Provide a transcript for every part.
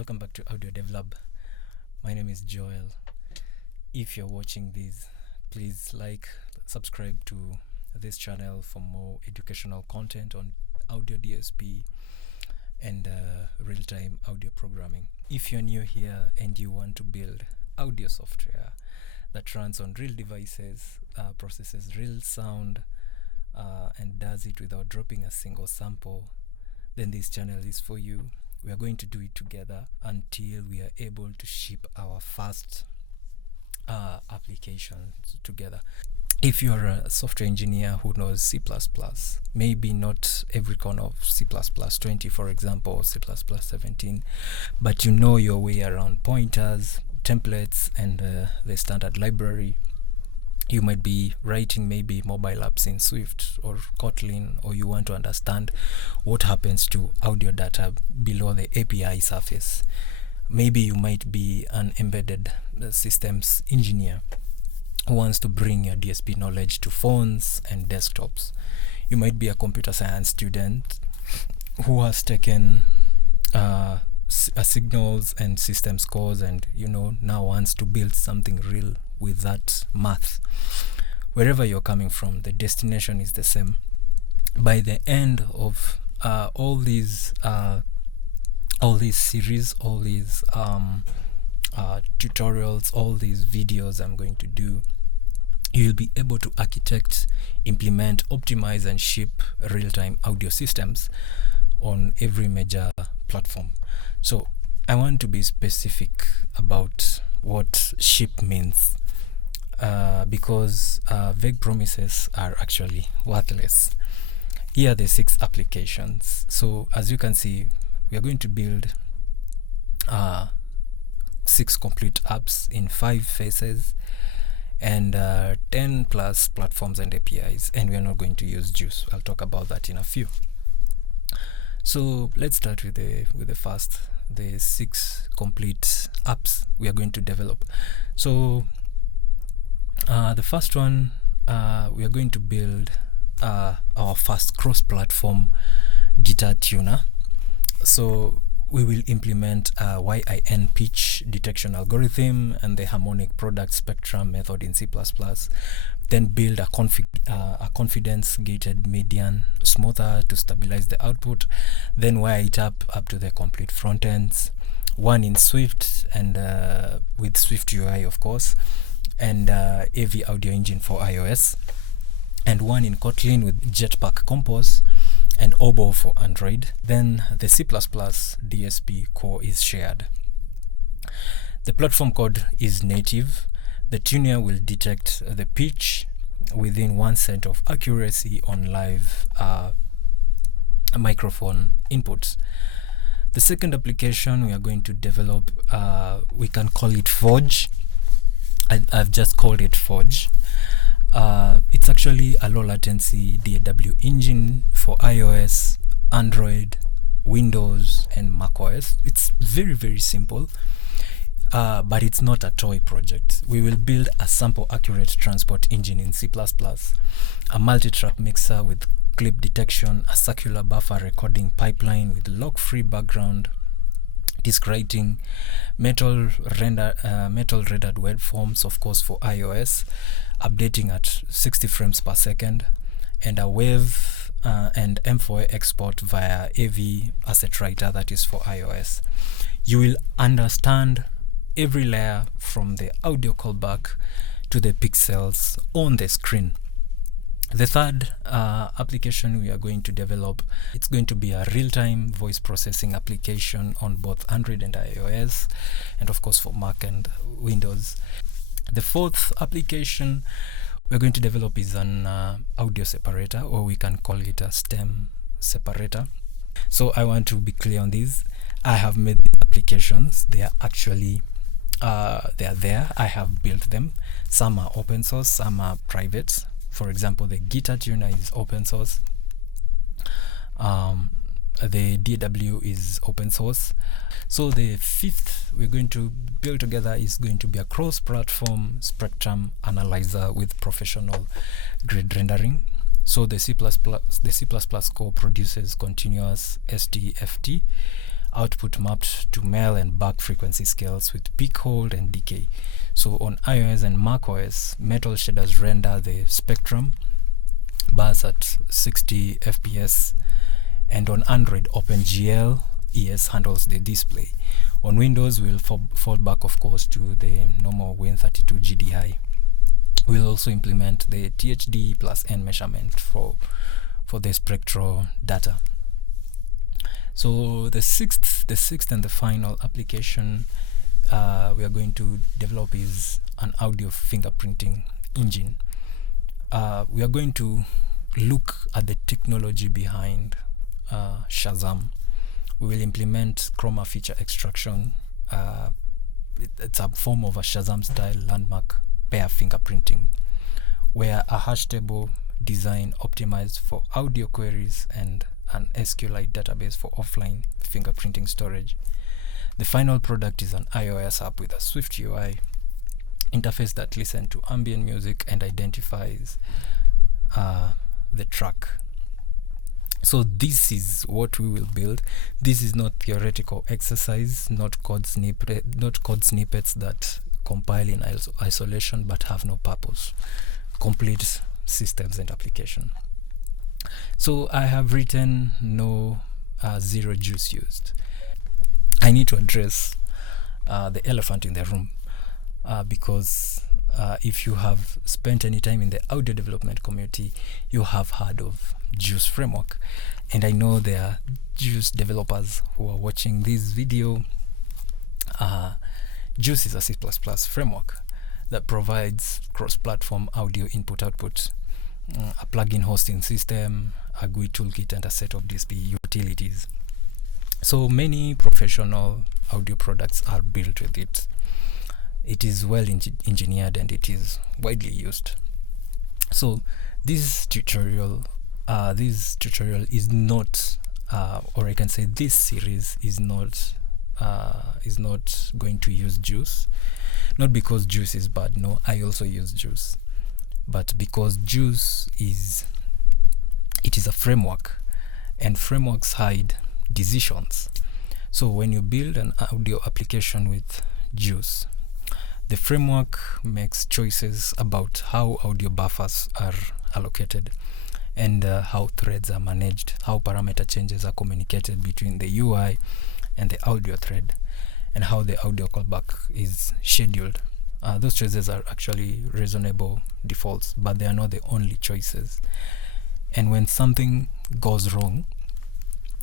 Welcome back to Audio Develop. My name is Joel. If you're watching this, please subscribe to this channel for more educational content on audio DSP and real-time audio programming. If you're new here and you want to build audio software that runs on real devices, processes real sound, and does it without dropping a single sample, then this channel is for you. We are going to do it together until we are able to ship our first applications together. If you're a software engineer who knows C++, maybe not every corner of C++ 20, for example, or C++ 17, but you know your way around pointers, templates, and the standard library. You might be writing maybe mobile apps in Swift or Kotlin, or you want to understand what happens to audio data below the API surface. Maybe you might be an embedded systems engineer who wants to bring your DSP knowledge to phones and desktops. You might be a computer science student who has taken signals and systems course and now wants to build something real with that math. Wherever you're coming from, the destination is the same. By the end of all these series, all these tutorials, all these videos I'm going to do, you'll be able to architect, implement, optimize, and ship real-time audio systems on every major platform. So I want to be specific about what ship means, because vague promises are actually worthless. Here are the 6 applications. So as you can see, we are going to build 6 complete apps in 5 phases and 10 plus platforms and APIs, and we are not going to use JUCE. I'll talk about that in a few. So let's start with the first, the 6 complete apps we are going to develop. So the first one, we are going to build our first cross-platform guitar tuner. So we will implement a YIN pitch detection algorithm and the harmonic product spectrum method in C++. Then build a confidence-gated median smoother to stabilize the output. Then wire it up to the complete front ends. One in Swift and with Swift UI, of course, and AV audio engine for iOS. And one in Kotlin with Jetpack Compose and Oboe for Android. Then the C++ DSP core is shared. The platform code is native. The tuner will detect the pitch within 1% of accuracy on live microphone inputs. The second application we are going to develop, we can call it Forge. I've just called it Forge. It's actually a low latency DAW engine for iOS, Android, Windows, and macOS. It's very, very simple, but it's not a toy project. We will build a sample accurate transport engine in C++, a multi-track mixer with clip detection, a circular buffer recording pipeline with lock-free background, disk writing, metal rendered waveforms, of course, for iOS, updating at 60 frames per second, and a wave and M4A export via AV asset writer, that is for iOS. You will understand every layer from the audio callback to the pixels on the screen. The third application we are going to develop, it's going to be a real-time voice processing application on both Android and iOS, and of course for Mac and Windows. The fourth application we're going to develop is an audio separator, or we can call it a stem separator. So I want to be clear on this. I have made these applications. They are actually they are there. I have built them. Some are open source, some are private. For example, the guitar tuner is open source. The DAW is open source. So the fifth we're going to build together is going to be a cross-platform spectrum analyzer with professional grid rendering. So the C++ core produces continuous STFT output mapped to male and back frequency scales with peak, hold, and decay. So on iOS and macOS, metal shaders render the spectrum bars at 60 FPS, and on Android, OpenGL ES handles the display. On Windows, we'll fall back, of course, to the normal Win32 GDI. We'll also implement the THD plus N measurement for the spectral data. So the sixth and the final application we are going to develop is an audio fingerprinting engine. We are going to look at the technology behind Shazam. We will implement chroma feature extraction. It's a form of a Shazam style landmark pair fingerprinting, where a hash table design optimized for audio queries and an SQLite database for offline fingerprinting storage. The final product is an iOS app with a Swift UI interface that listens to ambient music and identifies the track. So this is what we will build. This is not theoretical exercise, not code snippets that compile in isolation but have no purpose. Complete systems and application. So I have written no zero JUCE used. I need to address the elephant in the room because if you have spent any time in the audio development community, you have heard of JUCE framework. And I know there are JUCE developers who are watching this video. JUCE is a C++ framework that provides cross-platform audio input-output, a plugin hosting system, a GUI toolkit, and a set of DSP utilities. So many professional audio products are built with it. It is well engineered and it is widely used. So this tutorial is not, or I can say this series is not going to use JUCE. Not because JUCE is bad. No, I also use JUCE, but because JUCE is a framework, and frameworks hide decisions. So when you build an audio application with JUCE, the framework makes choices about how audio buffers are allocated and how threads are managed, how parameter changes are communicated between the UI and the audio thread, and how the audio callback is scheduled. Those choices are actually reasonable defaults, but they are not the only choices. And when something goes wrong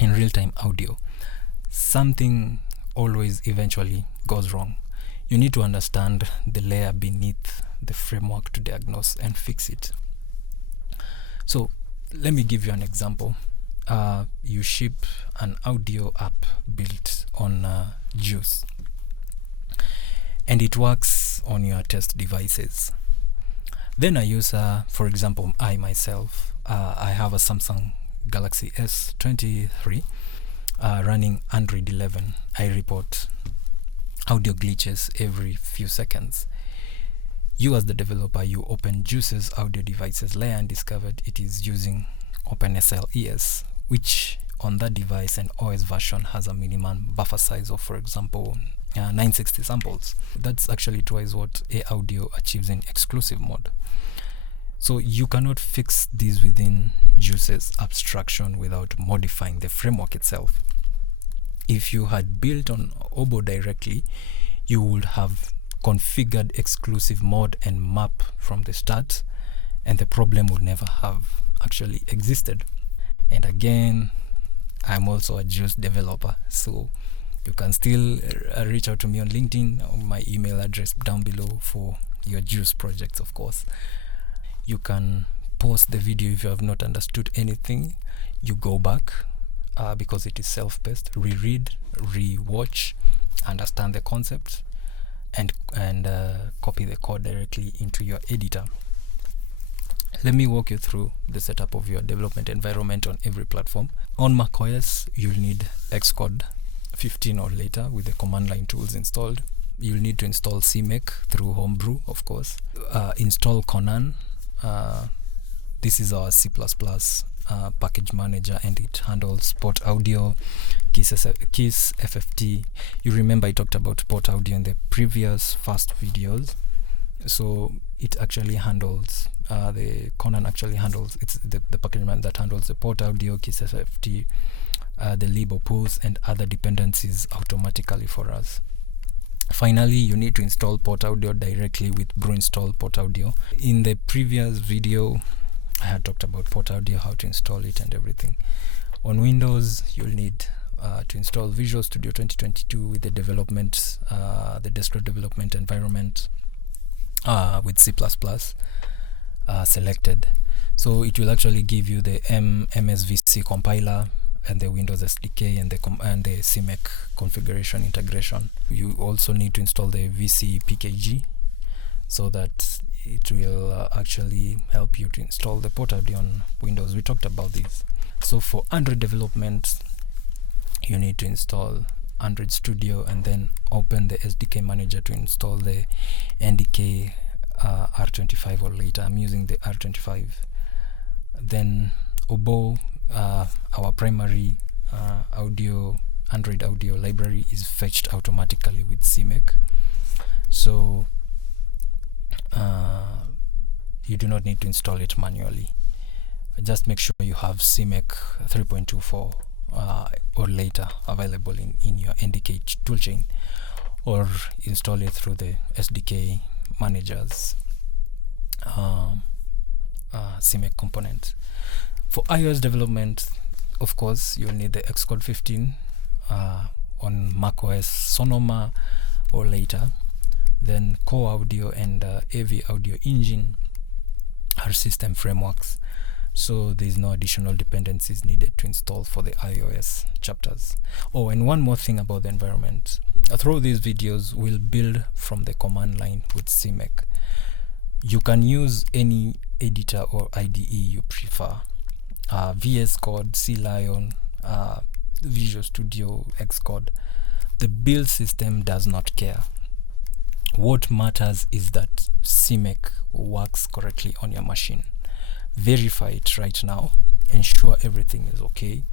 in real-time audio, something always eventually goes wrong. You need to understand the layer beneath the framework to diagnose and fix it. So let me give you an example. You ship an audio app built on JUCE, and it works on your test devices. Then a user, for example, I myself, I have a Samsung Galaxy S23 running Android 11. I report audio glitches every few seconds. You as the developer, you open JUCE's audio devices layer and discovered it is using OpenSL ES, which on that device and OS version has a minimum buffer size of, for example, 960 samples. That's actually twice what audio achieves in exclusive mode. So you cannot fix this within JUCE's abstraction without modifying the framework itself. If you had built on Obo directly, you would have configured exclusive mode and map from the start, and the problem would never have actually existed. And again, I'm also a JUCE developer, so you can still reach out to me on LinkedIn, or my email address down below for your JUCE projects, of course. You can pause the video if you have not understood anything. You go back because it is self-paced. Reread, re-watch, understand the concept, and copy the code directly into your editor. Let me walk you through the setup of your development environment on every platform. On macOS, you'll need Xcode 15 or later with the command line tools installed. You'll need to install CMake through Homebrew, of course. Install Conan. This is our C++ package manager, and it handles port audio, KISS FFT. You remember I talked about port audio in the previous first videos. So it actually handles, the Conan actually handles, it's the package manager that handles the port audio, KISS FFT, the lib pulse, and other dependencies automatically for us. Finally, you need to install port audio directly with brew install port audio. In the previous video, I had talked about port audio, how to install it and everything. On Windows, you'll need to install Visual Studio 2022 with the development, the desktop development environment with C++ selected. So it will actually give you the MSVC compiler and the Windows SDK and the CMake configuration integration. You also need to install the VC PKG so that it will actually help you to install the port audio on Windows. We talked about this. So for Android development, you need to install Android Studio and then open the SDK manager to install the NDK R25 or later. I'm using the R25. Then Oboe, our primary Android audio library, is fetched automatically with CMake. So you do not need to install it manually. Just make sure you have CMake 3.24 or later available in your NDK toolchain, or install it through the SDK manager's CMake component. For iOS development, of course, you'll need the Xcode 15 on macOS Sonoma or later. Then Core Audio and AV Audio Engine are system frameworks, so there's no additional dependencies needed to install for the iOS chapters. Oh, and one more thing about the environment. Through these videos, we'll build from the command line with CMake. You can use any editor or IDE you prefer. VS Code, CLion, Visual Studio, Xcode. The build system does not care. What matters is that CMake works correctly on your machine. Verify it right now. Ensure everything is okay.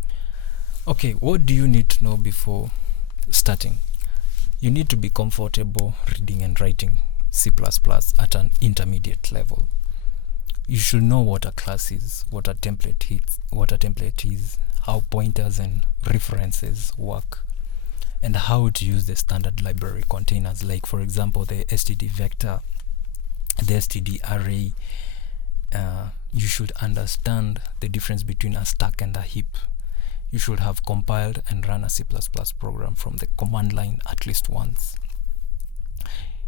Okay, what do you need to know before starting? You need to be comfortable reading and writing C++ at an intermediate level. You should know what a class is, what a template is, how pointers and references work, and how to use the standard library containers, like for example the std vector, the std array. You should understand the difference between a stack and a heap. You should have compiled and run a C++ program from the command line at least once.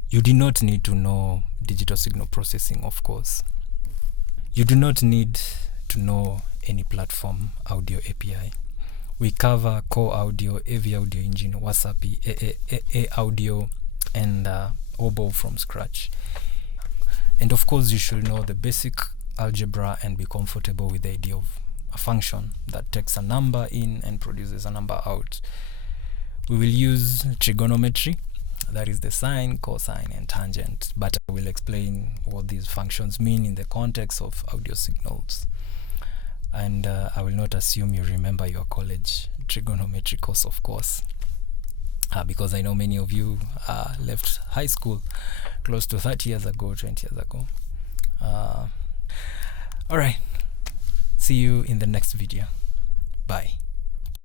You do not need to know digital signal processing, of course. You do not need to know any platform audio API. We cover Core Audio, AV Audio Engine, Wasapi, A Audio, and Oboe from scratch. And of course, you should know the basic algebra and be comfortable with the idea of a function that takes a number in and produces a number out. We will use trigonometry, that is the sine, cosine, and tangent, but I will explain what these functions mean in the context of audio signals. And I will not assume you remember your college trigonometry course, of course, because I know many of you left high school close to 30 years ago, 20 years ago. All right, see you in the next video. Bye.